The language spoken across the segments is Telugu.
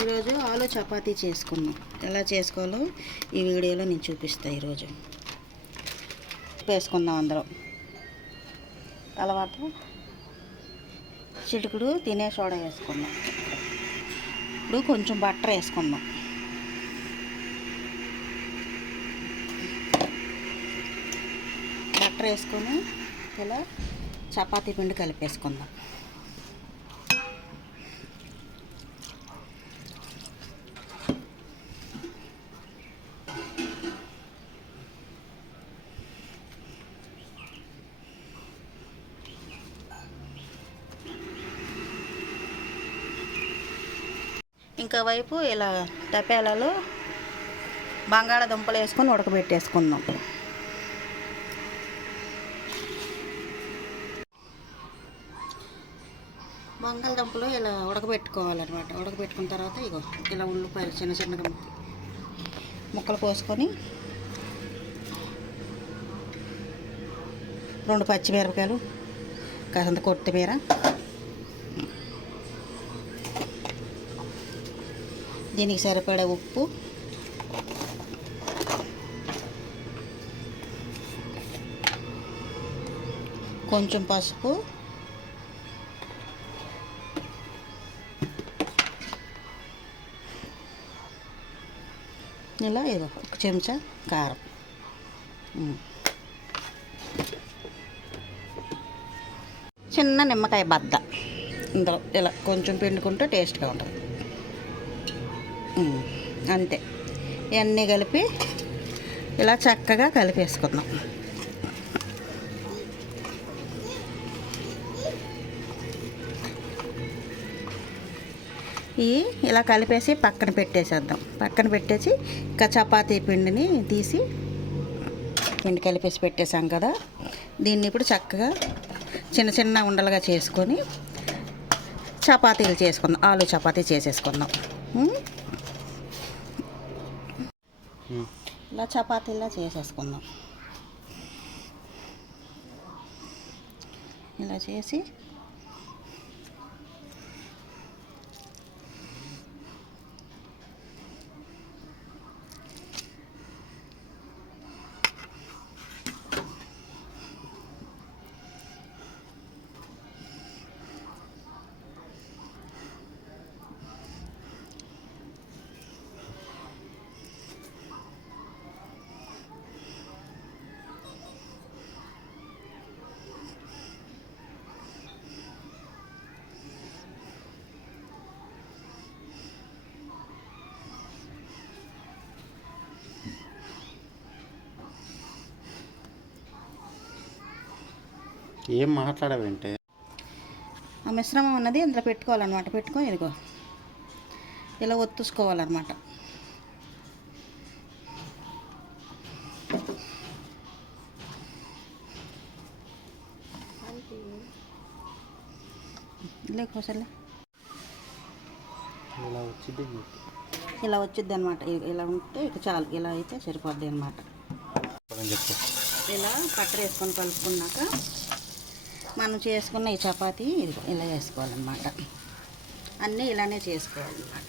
ఈరోజు ఆలు చపాతీ చేసుకున్నాం ఎలా చేసుకోవాలో ఈ వీడియోలో నేను చూపిస్తాను ఈరోజు. వేసుకుందాం అందరం. తర్వాత చిటుకుడు తినే సోడా వేసుకుందాం. ఇప్పుడు కొంచెం బట్టర్ వేసుకుందాం. బట్టర్ వేసుకొని ఇలా చపాతీ పిండి కలిపేసుకుందాం. ఇంకా వైపు ఇలా తపేలలో బంగాళదుంపలు వేసుకొని ఉడకబెట్టేసుకుందాం. బంగాళదుంపలు ఇలా ఉడకబెట్టుకోవాలన్నమాట. ఉడకబెట్టుకున్న తర్వాత ఇగో ఇలా ఉల్లిపాయలు చిన్న చిన్నగా ముక్కలు కోసుకొని రెండు పచ్చిమిరపకాయలు కాసంత కొత్తిమీర దీనికి సరిపడే ఉప్పు. కొంచెం పసుపు. ఇలా ఇదో ఒక చెంచా కారం. చిన్న నిమ్మకాయ బద్ద. ఇందులో ఇలా కొంచెం పిండుకుంటే టేస్ట్గా ఉంటుంది. అంతే. ఇవన్నీ కలిపి ఇలా చక్కగా కలిపేసుకుందాం. ఇవి ఇలా కలిపేసి పక్కన పెట్టేసేద్దాం. పక్కన పెట్టేసి ఇంకా చపాతీ పిండిని తీసి పిండి కలిపేసి పెట్టేసాం కదా. దీన్ని ఇప్పుడు చక్కగా చిన్న చిన్న ఉండలుగా చేసుకొని చపాతీలు చేసుకుందాం. ఆలు చపాతీ చేసేసుకుందాం. ఇలా చపాతీలా చేసేసుకుందాం. ఇలా చేసి ఏం మాట్లాడవేంటే? ఆ మిశ్రమం అన్నది ఇందులో పెట్టుకోవాలన్నమాట. పెట్టుకొని ఇదిగో. ఇలా ఒత్తుసుకోవాలన్నమాట. లేకోసలే ఇలా వచ్చింది ఇలా వచ్చింది అనమాట ఇలా ఉంటే ఇక చాలు. ఇలా అయితే సరిపోద్ది అనమాట ఇలా కట్టర్ వేసుకొని కలుపుకున్నాక మనం చేసుకున్న ఈ చపాతీ ఇలా వేసుకోవాలన్నమాట అన్నీ ఇలానే చేసుకోవాలన్నమాట.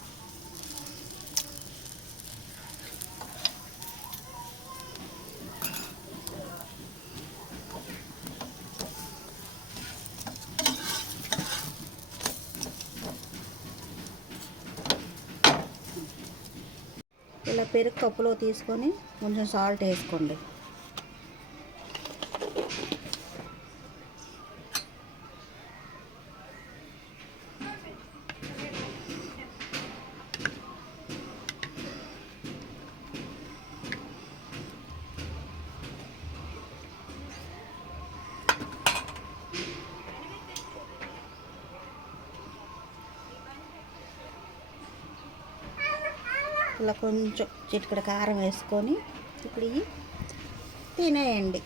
ఇలా పెరుగు కప్పులో తీసుకొని కొంచెం సాల్ట్ వేసుకోండి. ఇలా కొంచెం చిటికడ కారం వేసుకొని ఇప్పుడు ఇవి తినేయండి.